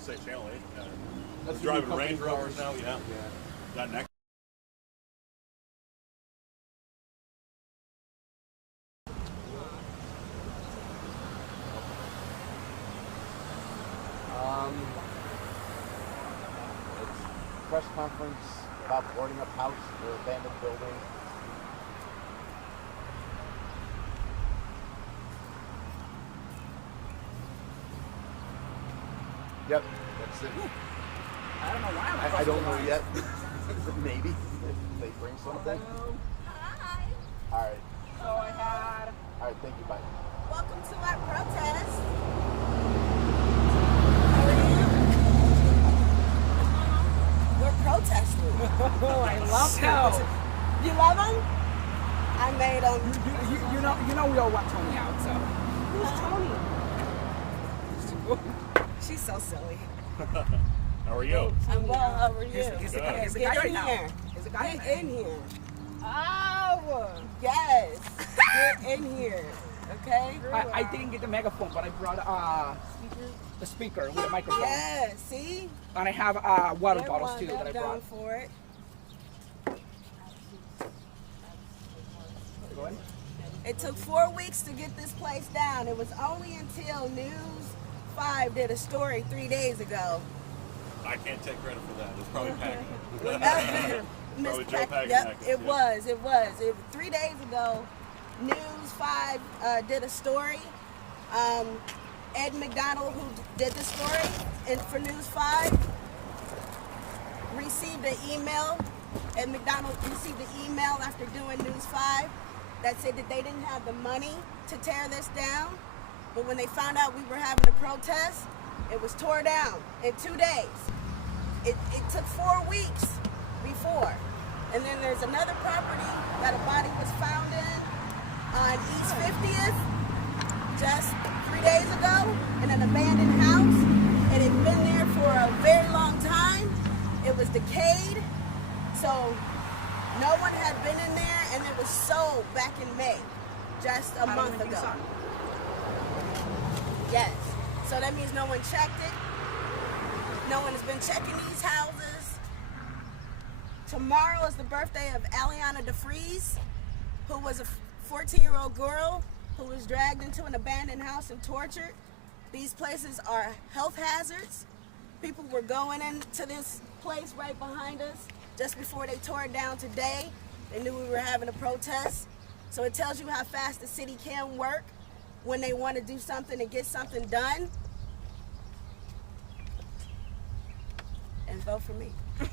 to say Channel 8. That's We're driving the new Range company Rovers cars. now, yeah. Got next. It's press conference about boarding up house or abandoned building. Yep, that's it. I don't know why I'm I don't know yet. Maybe if they bring something. Hi. All right. So I had. All right. Thank you. Bye. Welcome to our protest. We're protesting. Oh, I love him. You love them? I made them. You know we all want Tony out. So Who's Tony? She's so silly. How are you? I'm well. How are you? He's the Get guy right in now. here. He's the guy. Get in here. Oh. Yes. Get in here. Okay? I didn't get the megaphone, but I brought a speaker with a microphone. Yeah. See? And I have water bottles too that I down brought. for it. Go ahead. It took 4 weeks to get this place down. It was only until News 5 did a story 3 days ago. I can't take credit for that. It's probably Pac-Man. Miss Probably Joe Pac- Pac- Yep, Pac- it yeah. was. It 3 days ago, News 5 did a story. Ed McDonald, who did the story and for News 5, received an email. Ed McDonald received an email after doing News 5 that said that they didn't have the money to tear this down. But when they found out we were having a protest, it was tore down in 2 days. It took 4 weeks before. And then there's another property that a body was found in on East 50th just 3 days ago in an abandoned house. It had been there for a very long time. It was decayed. So no one had been in there, and it was sold back in May, just a month ago. Yes. So that means no one checked it. No one has been checking these houses. Tomorrow is the birthday of Alianna DeFreeze, who was a 14-year-old girl who was dragged into an abandoned house and tortured. These places are health hazards. People were going into this place right behind us just before they tore it down today. They knew we were having a protest. So it tells you how fast the city can work when they want to do something and get something done. And vote for me. Yeah,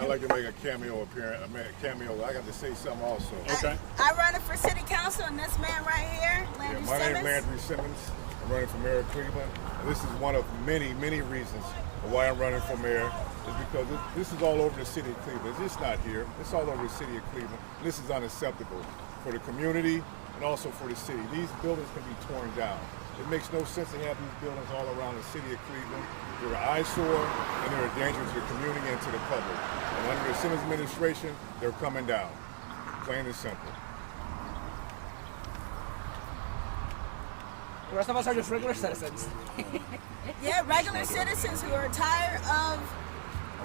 I'd like to make a cameo appearance. I got to say something also. Okay. I run it for city council, and this man right here, Landry My name is Simmons. Landry Simmons. I'm running for mayor of Cleveland. And this is one of many, many reasons why I'm running for mayor. Is because this is all over the city of Cleveland. It's just not here. It's all over the city of Cleveland. This is unacceptable for the community and also for the city. These buildings can be torn down. It makes no sense to have these buildings all around the city of Cleveland. They're an eyesore and they're a danger to the community and to the public. And under the Simmons administration, they're coming down. Plain and simple. The rest of us are just regular citizens. Yeah, regular citizens who are tired of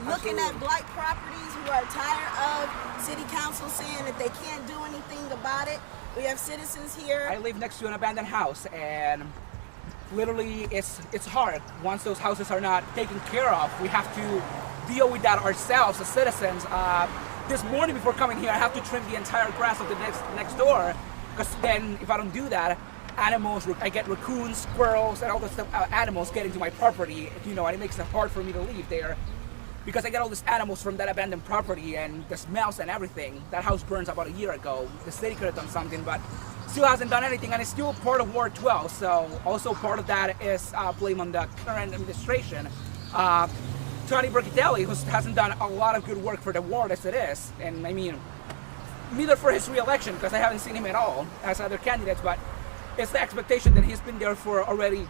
looking at blight properties, who are tired of city council saying that they can't do anything about it. We have citizens here. I live next to an abandoned house, and literally it's hard. Once those houses are not taken care of, we have to deal with that ourselves as citizens. This morning before coming here, I have to trim the entire grass of the next door, because then if I don't do that, animals, I get raccoons, squirrels, and all the stuff, animals get into my property, and it makes it hard for me to live there. Because I get all these animals from that abandoned property and the smells and everything. That house burns about a year ago. The city could have done something, but still hasn't done anything, and it's still part of Ward 12. So also part of that is blame on the current administration. Tony Bricatelli, who hasn't done a lot of good work for the ward as it is, and I mean, neither for his re-election, because I haven't seen him at all as other candidates, but it's the expectation that he's been there for already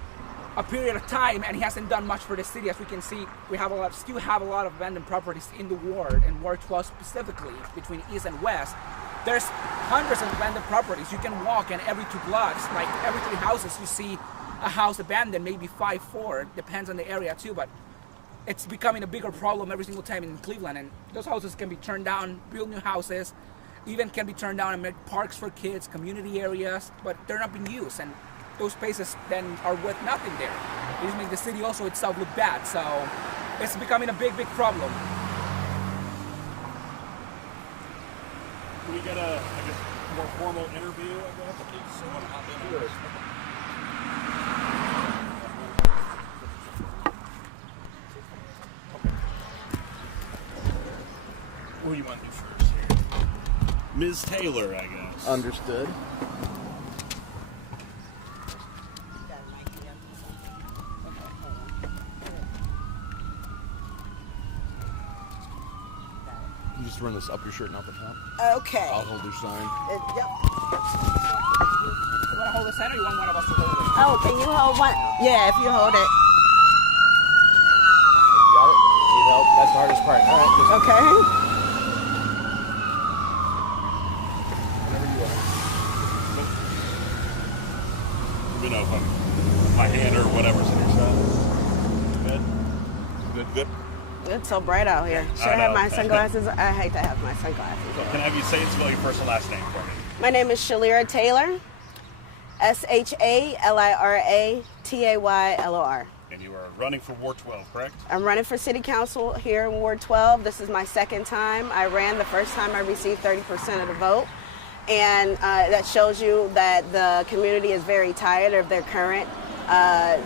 a period of time, and he hasn't done much for the city. As we can see, we have still have a lot of abandoned properties in the ward, and Ward 12 specifically, between east and west. There's hundreds of abandoned properties. You can walk, and every 2 blocks, like every 3 houses, you see a house abandoned, maybe 5-4, depends on the area too, but it's becoming a bigger problem every single time in Cleveland, and those houses can be turned down, build new houses, even can be turned down and make parks for kids, community areas, but they're not being used, and those spaces then are worth nothing there. It just makes the city also itself look bad, so it's becoming a big problem. Can we get a, I guess, more formal interview, I guess? So you want to hop in? Sure. What do you want to do first here? Ms. Taylor, I guess. Understood. You just run this up your shirt and out the top. Okay. I'll hold your sign. Yep. You want to hold the center, or you want one of us to hold it? Oh, can you hold one? Yeah, if you hold it. Got it? Need help? That's the hardest part. All right. Just Okay. whenever you are. You know, if I'm, my hand or whatever's in your shot. Good? Good? It's so bright out here. Should I have my sunglasses? I hate to have my sunglasses on. Can I have you say and spell your first and last name for me? My name is Shalira Taylor. SHALIRA TAYLOR. And you are running for Ward 12, correct? I'm running for city council here in Ward 12. This is my second time. I ran the first time I received 30% of the vote. And that shows you that the community is very tired of their current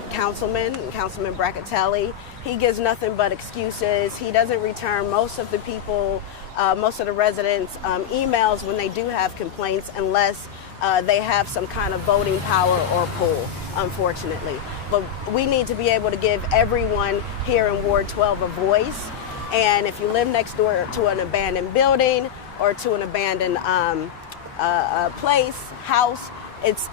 Councilman Brackatelli. He gives nothing but excuses. He doesn't return most of the people, most of the residents' emails when they do have complaints unless they have some kind of voting power or pull, unfortunately. But we need to be able to give everyone here in Ward 12 a voice. And if you live next door to an abandoned building or to an abandoned house, it's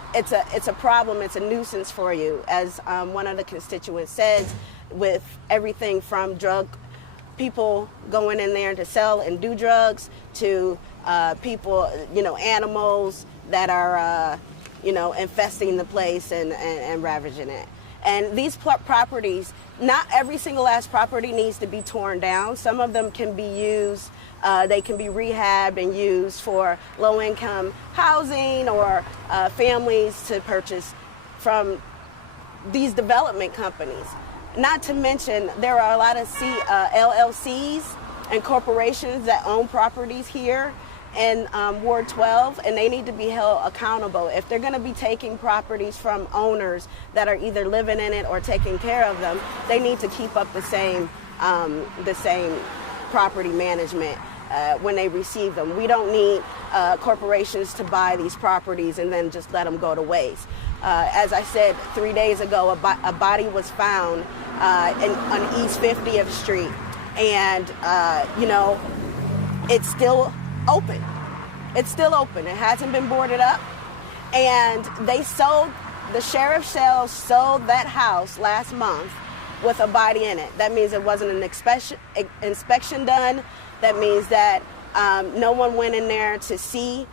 a problem. It's a nuisance for you, as one of the constituents says, with everything from people going in there to sell and do drugs to people, animals that are, infesting the place and ravaging it. And these properties, not every single last property needs to be torn down. Some of them can be used. They can be rehabbed and used for low-income housing or families to purchase from these development companies. Not to mention, there are a lot of LLCs and corporations that own properties here in Ward 12, and they need to be held accountable. If they're going to be taking properties from owners that are either living in it or taking care of them, they need to keep up the same property management when they receive them. We don't need corporations to buy these properties and then just let them go to waste. As I said 3 days ago, a body was found on East 50th Street, and it's still open. It's still open. It hasn't been boarded up, and the sheriff's sale sold that house last month with a body in it. That means it wasn't an inspection done. That means that no one went in there to see.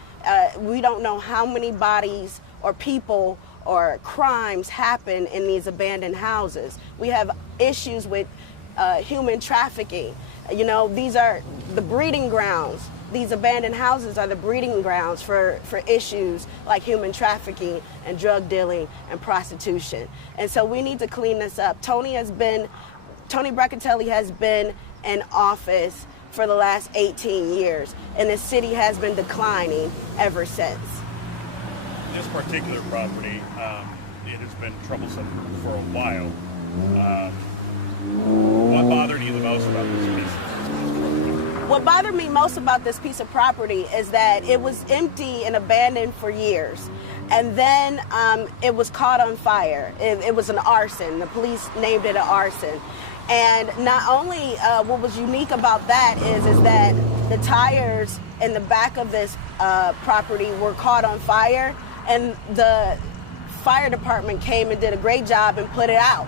We don't know how many bodies or people or crimes happen in these abandoned houses. We have issues with human trafficking. These are the breeding grounds. These abandoned houses are the breeding grounds for issues like human trafficking and drug dealing and prostitution. And so we need to clean this up. Tony Brackatelli has been in office for the last 18 years, and the city has been declining ever since. This particular property, it has been troublesome for a while. What bothered you the most about this piece? What bothered me most about this piece of property is that it was empty and abandoned for years. And then it was caught on fire. It was an arson. The police named it an arson. And not only what was unique about that is that the tires in the back of this property were caught on fire, and the fire department came and did a great job and put it out.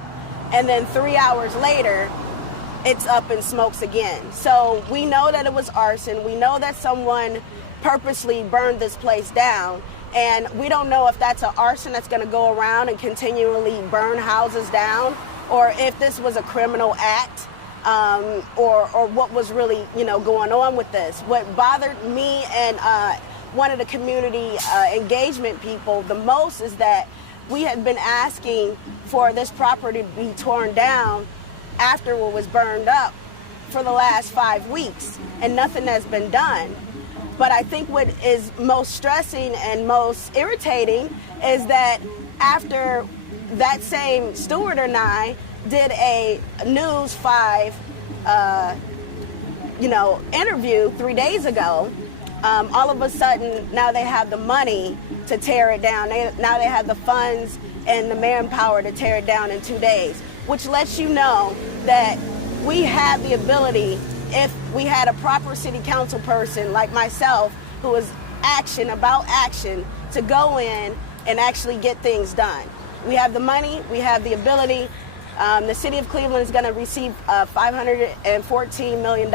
And then 3 hours later, it's up in smokes again. So we know that it was arson. We know that someone purposely burned this place down. And we don't know if that's an arson that's going to go around and continually burn houses down, or if this was a criminal act, or what was really, going on with this. What bothered me and one of the community engagement people the most is that we had been asking for this property to be torn down after it was burned up for the last 5 weeks, and nothing has been done. But I think what is most stressing and most irritating is that after that same steward and I did a News 5, interview 3 days ago, all of a sudden now they have the money to tear it down. Now they have the funds and the manpower to tear it down in 2 days, which lets you know that we have the ability, if we had a proper city council person like myself who is about action, to go in and actually get things done. We have the money, we have the ability. The city of Cleveland is going to receive $514 million.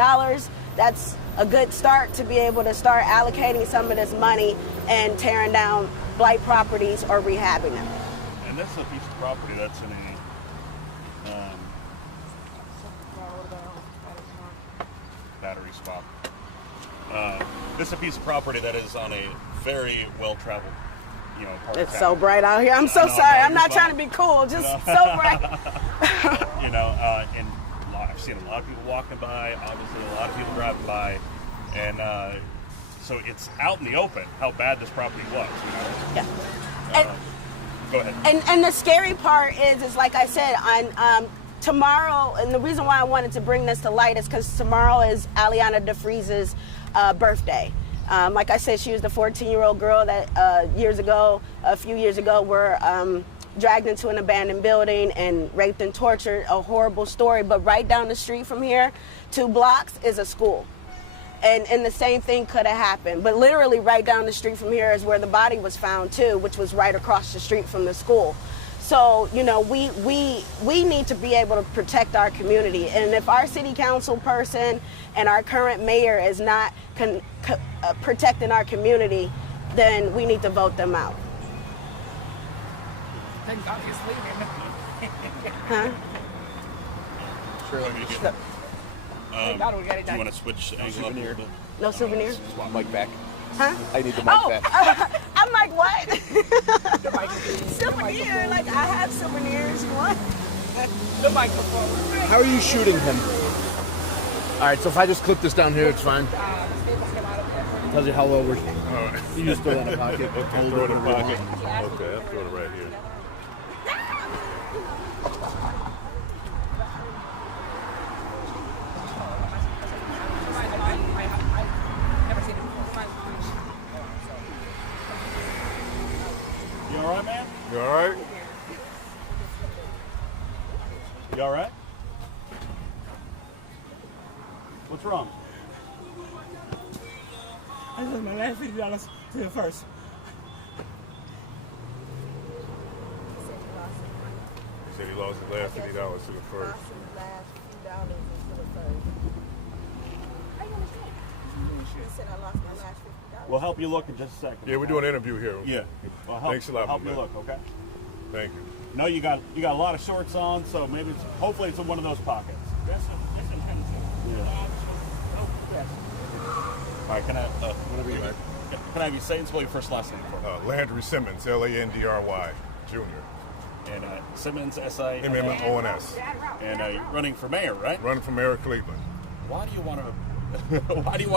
That's a good start to be able to start allocating some of this money and tearing down blight properties or rehabbing them. And this is a piece of property that's in a battery spot. This is a piece of property that is on a very well-traveled, part It's of so town. bright out here. I'm so sorry. I'm not trying to be cool. Just so bright. And I've seen a lot of people walking by. Obviously, a lot of people driving by, and so it's out in the open how bad this property was. Yeah. Go ahead. And the scary part is like I said, on tomorrow, and the reason why I wanted to bring this to light is because tomorrow is Alianna DeFreeze's birthday. Like I said, she was the 14-year-old girl that a few years ago, were dragged into an abandoned building and raped and tortured. A horrible story. But right down the street from here, 2 blocks, is a school. And the same thing could have happened. But literally right down the street from here is where the body was found too, which was right across the street from the school. So, we need to be able to protect our community. And if our city council person and our current mayor is not protecting our community, then we need to vote them out. Thank God he's leaving. Huh? Thank God we got it Do you done. want to switch angle up a little bit? No souvenir? Mic back. Huh? I need the mic back. I'm like, what? The microphone. Souvenir? Like, I have souvenirs. What? The microphone. How are you shooting him? All right, so if I just clip this down here, it's fine. Tells you how low we're. You just throw that in a pocket. Okay, throw it in a pocket. Okay, I'll throw it right here. You all right, man? You all right? You all right? What's wrong? I lost my last $50 to the first. He said he lost his last $50 to the first. We'll help you look in just a second. Yeah, we're doing an interview here. Yeah. Well, Thanks a lot, help my you man. look, okay? Thank you. No, you got a lot of shorts on, so maybe hopefully it's in one of those pockets. Yeah. All right, can I have you say and spell your first last name for me? Landry Simmons, Landry Jr. And Simmons, S-I-M-M-O-N-S. M-M-O-N-S. And you're running for mayor, right? Running for mayor of Cleveland. Why do you want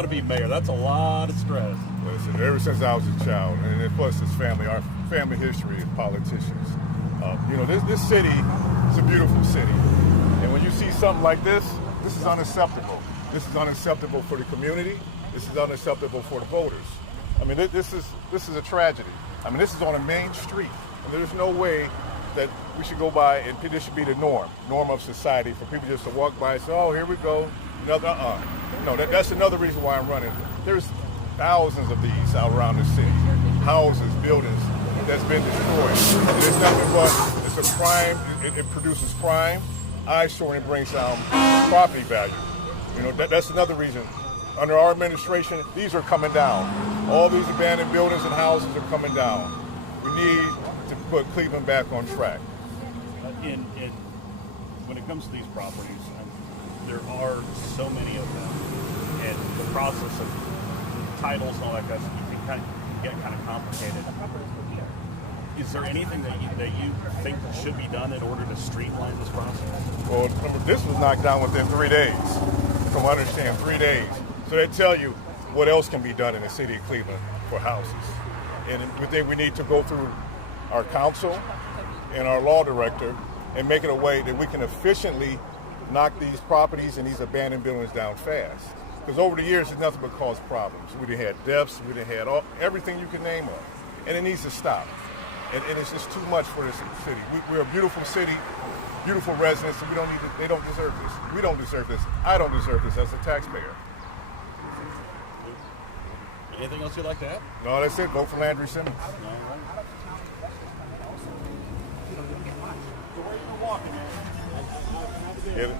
to be mayor? That's a lot of stress. Listen, ever since I was a child, and then plus his family, our family history of politicians. This city is a beautiful city. And when you see something like this is unacceptable. This is unacceptable for the community. This is unacceptable for the voters. I mean, this is a tragedy. I mean, this is on a main street. And there's no way that we should go by and this should be the norm of society for people just to walk by and say, oh, here we go. No, that's another reason why I'm running. There's thousands of these out around the city. Houses, buildings that's been destroyed. There's nothing but, it's a crime, it produces crime, eyesore, and it brings down property value. That's another reason. Under our administration, these are coming down. All these abandoned buildings and houses are coming down. We need to put Cleveland back on track. When it comes to these properties, there are so many of them, and the process of titles and all that kind of stuff can get kind of complicated. Is there anything that you think should be done in order to streamline this process? Well, this was knocked down within 3 days. From what I understand, 3 days. So they tell you what else can be done in the city of Cleveland for houses. And we think we need to go through our council and our law director and make it a way that we can efficiently knock these properties and these abandoned buildings down fast. Because over the years, it's nothing but caused problems. We done had deaths, we done had everything you can name of. And it needs to stop. And it's just too much for this city. We're a beautiful city, beautiful residents, and they don't deserve this. We don't deserve this. I don't deserve this as a taxpayer. Anything else you'd like to add? No, that's it. Vote for Landry Simmons. Get it?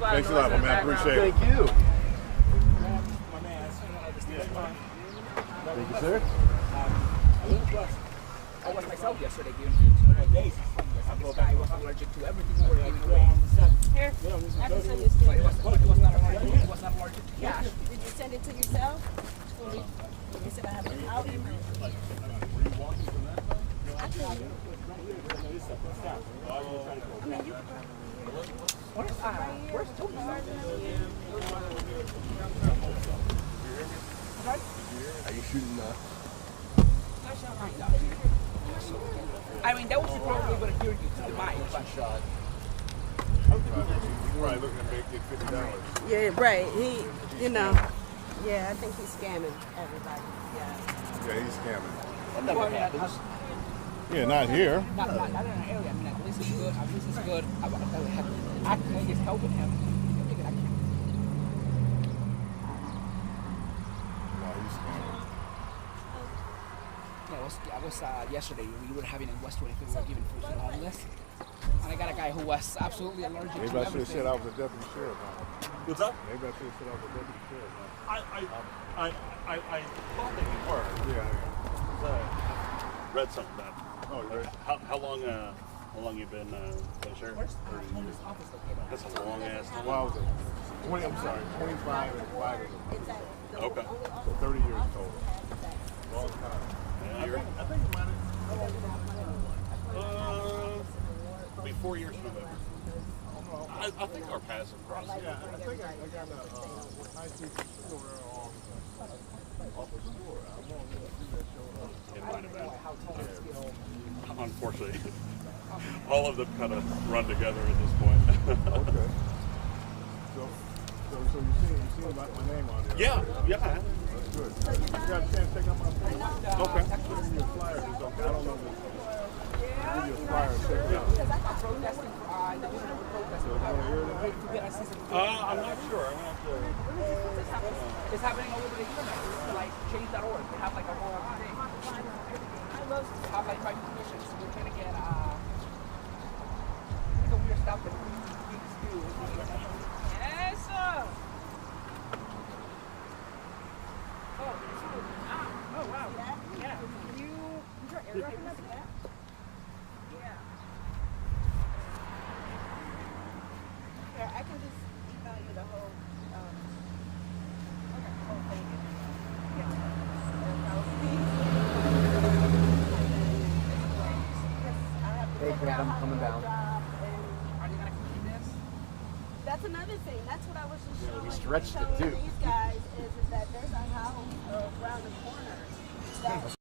Thanks a lot, man. I appreciate it. Thank you. Thank you, sir. I was myself yesterday giving food to days. This guy was allergic to everything we were giving away. Here, I can send you So still. he was not allergic to cash. Did you send it to yourself? You said I have it. I'll email it. I can. Where's Toby? Are you shooting I mean, that was probably going to hear you to the mind, but Right, looking to make it $50. Yeah, right. Yeah, I think he's scamming everybody. Yeah. Yeah, he's scamming. well, yeah, Yeah, not here. not in an area. I mean, like, this is good. This is good. I can just helping him. I was yesterday. We were having in West 25th. We were giving food to the homeless, and I got a guy who was absolutely allergic Maybe to I should have said everything. I was a deputy sheriff. What's up? Maybe I should have said I was a deputy sheriff. I thought that you were. Yeah. Read something about it. Oh, you ready? How long you been sheriff? 30 years. That's a long ass time. Well, I was 20. I'm sorry, 25 and 5 years. Okay. So 30 years total. Long time. Yeah, I think it might have. Be 4 years from November. I think our paths have crossed. Yeah, I think I got a high school store off the store. It might have been. Unfortunately, all of them kind of run together at this point. Okay. So you see about my name on there? Yeah. That's good. You got a chance to take out my phone? Okay. I'll give you a flyer. It's okay. I don't know this. I'll give you a flyer and check it out. Protesting for the women were protesting. To get assistance. I'm not sure. I'm not sure. It's happening all over the internet. It's like change.org. They have like a whole thing. They have like private commissions. We're trying to get the weird stuff that geeks do. Yes, sir. Oh, wow. Yeah. Here, I can just email you the whole thing. Hey, Grant, I'm coming down. Are they going to keep this? That's another thing. That's what I was just showing. we stretched it, showing too. these guys is that there's a house around the corner that